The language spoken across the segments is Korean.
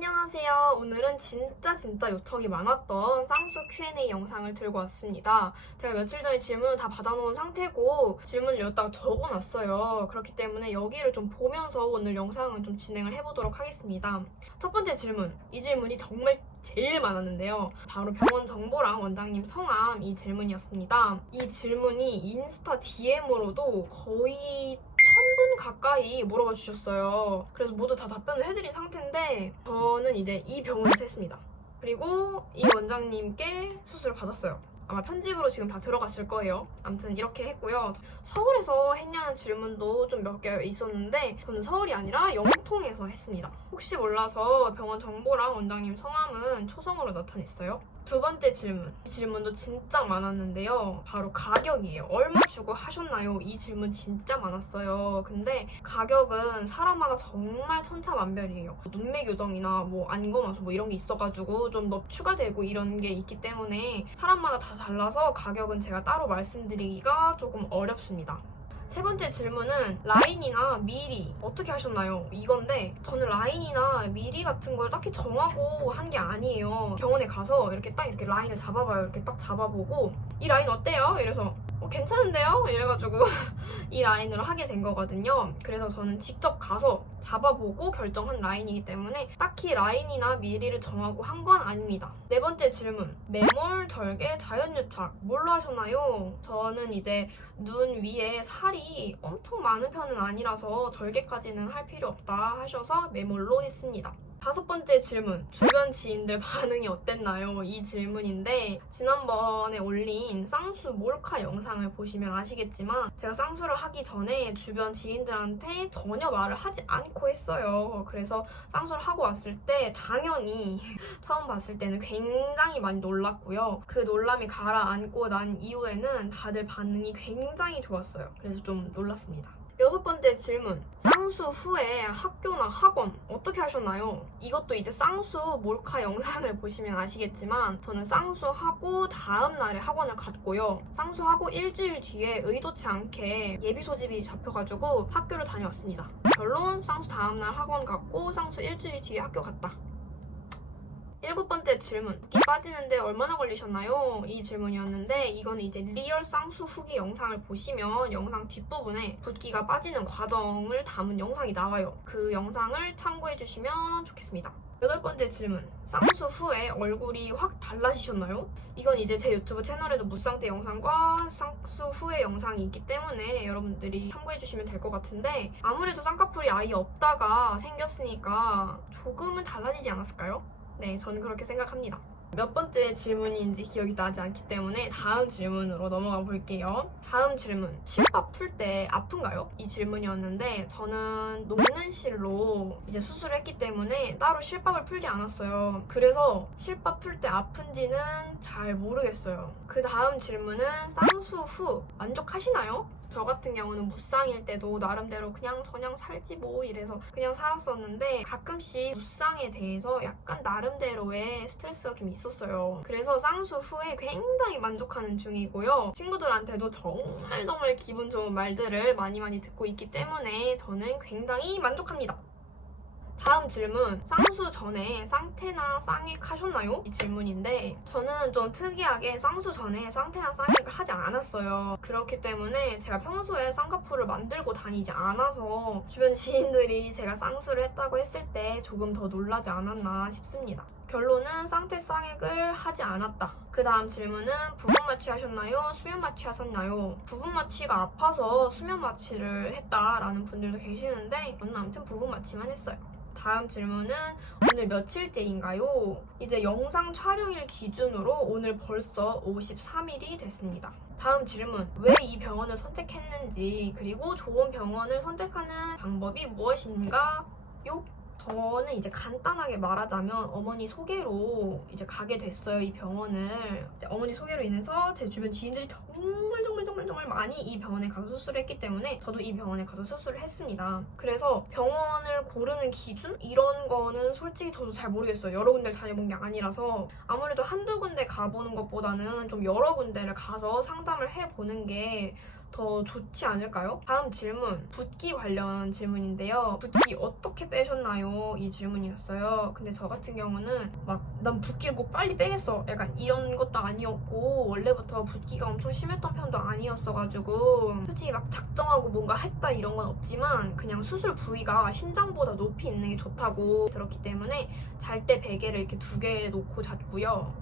안녕하세요. 오늘은 진짜 진짜 요청이 많았던 쌍수 Q&A 영상을 들고 왔습니다. 제가 며칠 전에 질문을 다 받아놓은 상태고 질문을 여기다가 적어놨어요. 그렇기 때문에 여기를 좀 보면서 오늘 영상을 좀 진행을 해보도록 하겠습니다. 첫 번째 질문. 이 질문이 정말 제일 많았는데요. 바로 병원 정보랑 원장님 성함 이 질문이었습니다. 이 질문이 인스타 DM으로도 거의 분 가까이 물어봐 주셨어요. 그래서 모두 다 답변을 해드린 상태인데 저는 이제 이 병원에서 했습니다. 그리고 이 원장님께 수술을 받았어요. 아마 편집으로 지금 다 들어갔을 거예요. 아무튼 이렇게 했고요. 서울에서 했냐는 질문도 좀 몇 개 있었는데 저는 서울이 아니라 영통에서 했습니다. 혹시 몰라서 병원 정보랑 원장님 성함은 초성으로 나타냈어요. 두 번째 질문. 이 질문도 진짜 많았는데요. 바로 가격이에요. 얼마 주고 하셨나요? 이 질문 진짜 많았어요. 근데 가격은 사람마다 정말 천차만별이에요. 눈매 교정이나 뭐 안검하수 뭐 이런 게 있어가지고 좀 더 추가되고 이런 게 있기 때문에 사람마다 다 달라서 가격은 제가 따로 말씀드리기가 조금 어렵습니다. 세 번째 질문은 라인이나 미리 어떻게 하셨나요? 이건데 저는 라인이나 미리 같은 걸 딱히 정하고 한 게 아니에요. 병원에 가서 이렇게 딱 이렇게 라인을 잡아봐요. 이렇게 딱 잡아보고 이 라인 어때요? 이래서 어, 괜찮은데요? 이래가지고 이 라인으로 하게 된 거거든요. 그래서 저는 직접 가서 잡아보고 결정한 라인이기 때문에 딱히 라인이나 미리를 정하고 한 건 아닙니다. 네 번째 질문. 매몰, 절개, 자연유착 뭘로 하셨나요? 저는 이제 눈 위에 살이 엄청 많은 편은 아니라서 절개까지는 할 필요 없다 하셔서 매몰로 했습니다. 다섯 번째 질문. 주변 지인들 반응이 어땠나요? 이 질문인데, 지난번에 올린 쌍수 몰카 영상을 보시면 아시겠지만, 제가 쌍수를 하기 전에 주변 지인들한테 전혀 말을 하지 않고 했어요. 그래서 쌍수를 하고 왔을 때, 당연히 처음 봤을 때는 굉장히 많이 놀랐고요. 그 놀람이 가라앉고 난 이후에는 다들 반응이 굉장히 좋았어요. 그래서 좀 놀랐습니다. 여섯 번째 질문. 쌍수 후에 학교나 학원 어떻게 하셨나요? 이것도 이제 쌍수 몰카 영상을 보시면 아시겠지만 저는 쌍수하고 다음 날에 학원을 갔고요. 쌍수하고 일주일 뒤에 의도치 않게 예비 소집이 잡혀가지고 학교를 다녀왔습니다. 결론 쌍수 다음 날 학원 갔고 쌍수 일주일 뒤에 학교 갔다. 일곱 번째 질문. 빠지는데 얼마나 걸리셨나요? 이 질문이었는데 이거는 이제 리얼 쌍수 후기 영상을 보시면 영상 뒷부분에 붓기가 빠지는 과정을 담은 영상이 나와요. 그 영상을 참고해 주시면 좋겠습니다. 여덟 번째 질문. 쌍수 후에 얼굴이 확 달라지셨나요? 이건 이제 제 유튜브 채널에도 무쌍 때 영상과 쌍수 후의 영상이 있기 때문에 여러분들이 참고해 주시면 될 것 같은데 아무래도 쌍꺼풀이 아예 없다가 생겼으니까 조금은 달라지지 않았을까요? 네, 저는 그렇게 생각합니다. 몇 번째 질문인지 기억이 나지 않기 때문에 다음 질문으로 넘어가 볼게요. 다음 질문. 실밥 풀때 아픈가요? 이 질문이었는데 저는 녹는 실로 이제 수술을 했기 때문에 따로 실밥을 풀지 않았어요. 그래서 실밥 풀 때 아픈지는 잘 모르겠어요. 그 다음 질문은 쌍수 후 만족하시나요? 저 같은 경우는 무쌍일 때도 나름대로 그냥 저냥 살지 뭐 이래서 그냥 살았었는데 가끔씩 무쌍에 대해서 약간 나름대로의 스트레스가 좀 있었어요. 그래서 쌍수 후에 굉장히 만족하는 중이고요. 친구들한테도 정말 정말 기분 좋은 말들을 많이 많이 듣고 있기 때문에 저는 굉장히 만족합니다. 다음 질문. 쌍수 전에 쌍태나 쌍액 하셨나요? 이 질문인데 저는 좀 특이하게 쌍수 전에 쌍태나 쌍액을 하지 않았어요. 그렇기 때문에 제가 평소에 쌍꺼풀을 만들고 다니지 않아서 주변 지인들이 제가 쌍수를 했다고 했을 때 조금 더 놀라지 않았나 싶습니다. 결론은 쌍태 쌍액을 하지 않았다. 그 다음 질문은 부분 마취 하셨나요? 수면 마취 하셨나요? 부분 마취가 아파서 수면 마취를 했다라는 분들도 계시는데 저는 아무튼 부분 마취만 했어요. 다음 질문은 오늘 며칠째인가요? 이제 영상 촬영일 기준으로 오늘 벌써 53일이 됐습니다. 다음 질문. 왜 이 병원을 선택했는지, 그리고 좋은 병원을 선택하는 방법이 무엇인가? 요? 저는 이제 간단하게 말하자면 어머니 소개로 이제 가게 됐어요 이 병원을. 어머니 소개로 인해서 제 주변 지인들이 정말 정말 정말 정말 많이 이 병원에 가서 수술을 했기 때문에 저도 이 병원에 가서 수술을 했습니다. 그래서 병원을 고르는 기준? 이런 거는 솔직히 저도 잘 모르겠어요. 여러 군데를 다녀본 게 아니라서. 아무래도 한두 군데 가보는 것보다는 좀 여러 군데를 가서 상담을 해보는 게 더 좋지 않을까요? 다음 질문, 붓기 관련 질문인데요. 붓기 어떻게 빼셨나요? 이 질문이었어요. 근데 저 같은 경우는 막 난 붓기를 꼭 빨리 빼겠어. 약간 이런 것도 아니었고 원래부터 붓기가 엄청 심했던 편도 아니었어가지고 솔직히 막 작정하고 뭔가 했다 이런 건 없지만 그냥 수술 부위가 심장보다 높이 있는 게 좋다고 들었기 때문에 잘 때 베개를 이렇게 두 개 놓고 잤고요.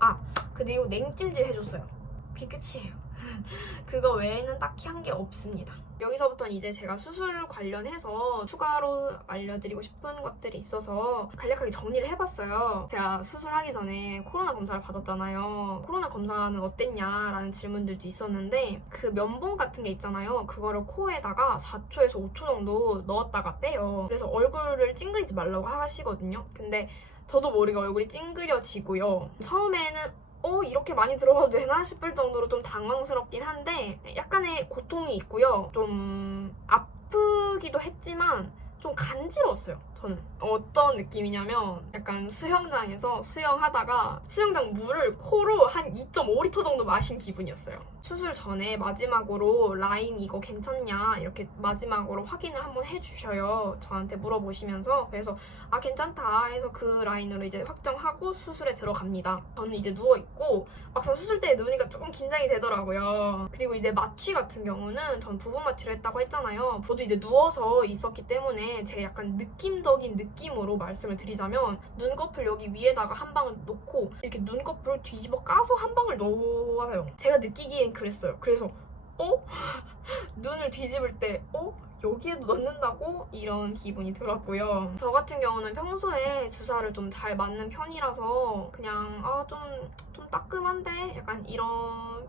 아 그리고 냉찜질 해줬어요. 그게 끝이에요. 그거 외에는 딱히 한 게 없습니다. 여기서부터는 이제 제가 수술 관련해서 추가로 알려드리고 싶은 것들이 있어서 간략하게 정리를 해봤어요. 제가 수술하기 전에 코로나 검사를 받았잖아요. 코로나 검사는 어땠냐라는 질문들도 있었는데 그 면봉 같은 게 있잖아요. 그거를 코에다가 4초에서 5초 정도 넣었다가 빼요. 그래서 얼굴을 찡그리지 말라고 하시거든요. 근데 저도 모르게 얼굴이 찡그려지고요. 처음에는 어 이렇게 많이 들어가도 되나 싶을 정도로 좀 당황스럽긴 한데 약간의 고통이 있고요. 좀 아프기도 했지만 좀 간지러웠어요. 저는 어떤 느낌이냐면 약간 수영장에서 수영하다가 수영장 물을 코로 한 2.5리터 정도 마신 기분이었어요. 수술 전에 마지막으로 라인 이거 괜찮냐 이렇게 마지막으로 확인을 한번 해주셔요. 저한테 물어보시면서 그래서 아 괜찮다 해서 그 라인으로 이제 확정하고 수술에 들어갑니다. 저는 이제 누워 있고 막상 수술 때 누우니까 조금 긴장이 되더라고요. 그리고 이제 마취 같은 경우는 전 부분 마취를 했다고 했잖아요. 저도 이제 누워서 있었기 때문에 제 약간 느낌 적인 느낌으로 말씀을 드리자면 눈꺼풀 여기 위에다가 한 방을 놓고 이렇게 눈꺼풀을 뒤집어 까서 한 방을 넣어요. 제가 느끼기엔 그랬어요. 그래서 어? 눈을 뒤집을 때 어? 여기에도 넣는다고? 이런 기분이 들었고요. 저 같은 경우는 평소에 주사를 좀 잘 맞는 편이라서 그냥 아 좀 좀 따끔한데 약간 이런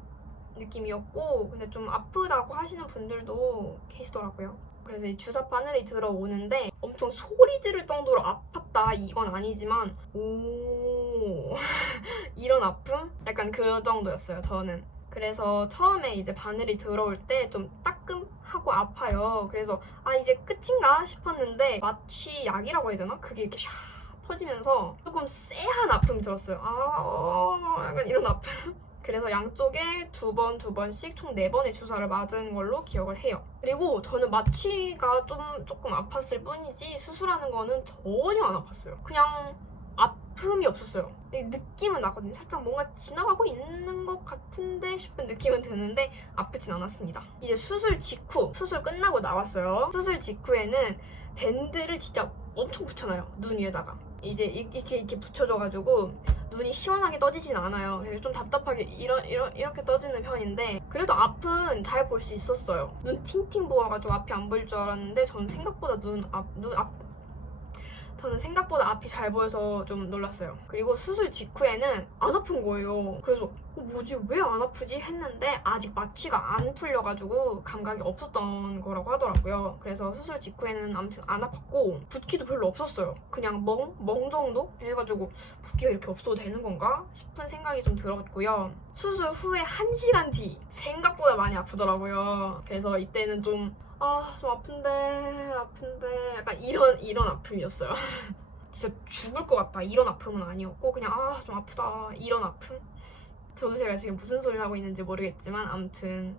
느낌이었고 근데 좀 아프다고 하시는 분들도 계시더라고요. 그래서 이 주사 바늘이 들어오는데 엄청 소리 지를 정도로 아팠다 이건 아니지만 오 이런 아픔? 약간 그 정도였어요 저는. 그래서 처음에 이제 바늘이 들어올 때 좀 따끔하고 아파요. 그래서 아 이제 끝인가 싶었는데 마취 약이라고 해야 되나? 그게 이렇게 샤 퍼지면서 조금 쎄한 아픔이 들었어요. 아 어, 약간 이런 아픔. 그래서 양쪽에 두 번, 두 번씩 총 네 번의 주사를 맞은 걸로 기억을 해요. 그리고 저는 마취가 좀 조금 아팠을 뿐이지 수술하는 거는 전혀 안 아팠어요. 그냥 아픔이 없었어요. 느낌은 나거든요. 살짝 뭔가 지나가고 있는 것 같은데 싶은 느낌은 드는데 아프진 않았습니다. 이제 수술 직후, 수술 끝나고 나왔어요. 수술 직후에는 밴드를 진짜 엄청 붙여놔요. 눈 위에다가. 이제 이렇게 이렇게 붙여줘가지고 눈이 시원하게 떠지진 않아요. 그래서 좀 답답하게 이러, 이러, 이렇게 떠지는 편인데 그래도 앞은 잘 볼 수 있었어요. 눈 팅팅 부어가지고 앞이 안 보일 줄 알았는데 저는 생각보다 눈 앞, 눈 앞, 저는 생각보다 앞이 잘 보여서 좀 놀랐어요. 그리고 수술 직후에는 안 아픈 거예요. 그래서 어, 뭐지 왜 안 아프지 했는데 아직 마취가 안 풀려가지고 감각이 없었던 거라고 하더라고요. 그래서 수술 직후에는 아무튼 안 아팠고 붓기도 별로 없었어요. 그냥 멍? 멍 정도? 해가지고 붓기가 이렇게 없어도 되는 건가? 싶은 생각이 좀 들었고요. 수술 후에 1시간 뒤 생각보다 많이 아프더라고요. 그래서 이때는 좀 아, 좀 아픈데, 아픈데, 약간 이런, 이런 아픔이었어요. 진짜 죽을 것 같다. 이런 아픔은 아니었고, 그냥, 아, 좀 아프다. 이런 아픔? 저도 제가 지금 무슨 소리를 하고 있는지 모르겠지만, 아무튼,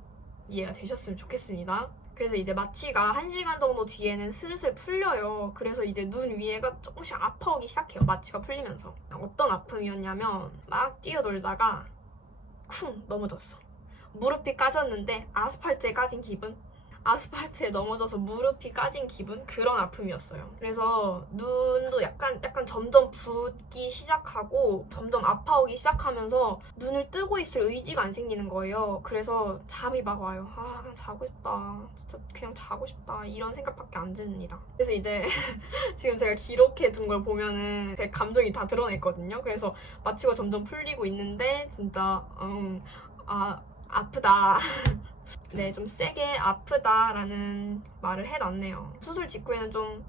이해가 되셨으면 좋겠습니다. 그래서 이제 마취가 1시간 정도 뒤에는 슬슬 풀려요. 그래서 이제 눈 위에가 조금씩 아파오기 시작해요. 마취가 풀리면서. 어떤 아픔이었냐면, 막 뛰어놀다가, 쿵! 넘어졌어. 무릎이 까졌는데, 아스팔트에 까진 기분? 아스팔트에 넘어져서 무릎이 까진 기분 그런 아픔이었어요. 그래서 눈도 약간 약간 점점 붓기 시작하고 점점 아파오기 시작하면서 눈을 뜨고 있을 의지가 안 생기는 거예요. 그래서 잠이 막 와요. 아 그냥 자고 싶다. 진짜 그냥 자고 싶다. 이런 생각밖에 안 듭니다. 그래서 이제 지금 제가 기록해 둔 걸 보면은 제 감정이 다 드러냈거든요. 그래서 마취가 점점 풀리고 있는데 진짜 음 아 아프다. 네, 좀 세게 아프다라는 말을 해놨네요. 수술 직후에는 좀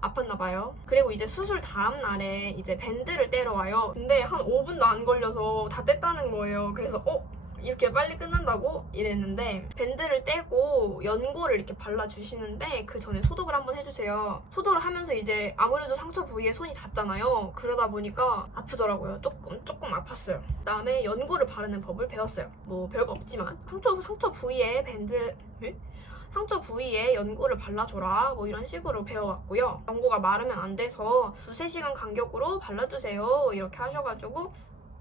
아팠나 봐요. 그리고 이제 수술 다음 날에 이제 밴드를 떼러 와요. 근데 한 5분도 안 걸려서 다 뗐다는 거예요. 그래서 어? 이렇게 빨리 끝난다고 이랬는데 밴드를 떼고 연고를 이렇게 발라주시는데 그 전에 소독을 한번 해주세요. 소독을 하면서 이제 아무래도 상처 부위에 손이 닿잖아요. 그러다 보니까 아프더라고요. 조금 조금 아팠어요. 그다음에 연고를 바르는 법을 배웠어요. 뭐 별거 없지만 상처 상처 부위에 밴드 에? 상처 부위에 연고를 발라줘라 뭐 이런 식으로 배워왔고요. 연고가 마르면 안 돼서 두세 시간 간격으로 발라주세요 이렇게 하셔가지고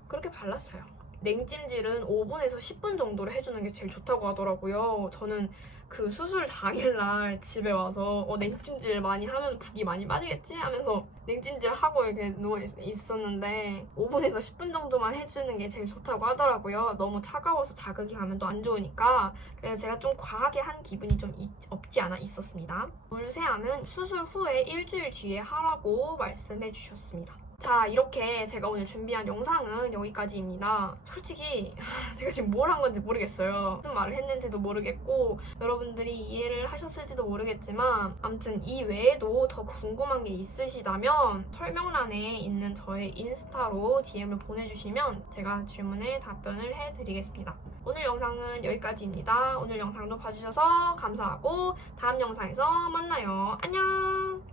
그렇게 발랐어요. 냉찜질은 5분에서 10분 정도로 해주는 게 제일 좋다고 하더라고요. 저는 그 수술 당일날 집에 와서 어, 냉찜질 많이 하면 붓기 많이 빠지겠지 하면서 냉찜질 하고 이렇게 누워 있- 있었는데 5분에서 10분 정도만 해주는 게 제일 좋다고 하더라고요. 너무 차가워서 자극이 가면 또 안 좋으니까 그래서 제가 좀 과하게 한 기분이 좀 있- 없지 않아 있었습니다. 물세안은 수술 후에 일주일 뒤에 하라고 말씀해 주셨습니다. 자, 이렇게 제가 오늘 준비한 영상은 여기까지입니다. 솔직히 제가 지금 뭘 한 건지 모르겠어요. 무슨 말을 했는지도 모르겠고 여러분들이 이해를 하셨을지도 모르겠지만 아무튼 이 외에도 더 궁금한 게 있으시다면 설명란에 있는 저의 인스타로 DM을 보내주시면 제가 질문에 답변을 해드리겠습니다. 오늘 영상은 여기까지입니다. 오늘 영상도 봐주셔서 감사하고 다음 영상에서 만나요. 안녕!